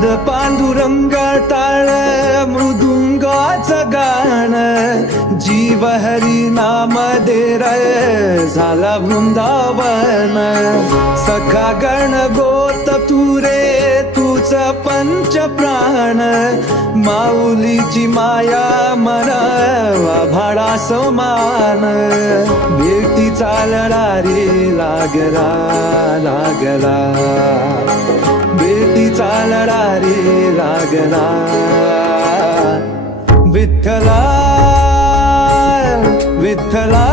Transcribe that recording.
नाद पांडुरंग टाळ मृदुंगाचं गाण, जीव हरी नाम दे रे झाला वृंदावन. सखा गण गोत तू रे तूच पंच प्राण, माऊलीची माया मन भाडा समान. भेटीचा लढा रे लागला लागला, भेटीचा लढा रे लागला. विठ्ठला विठ्ठला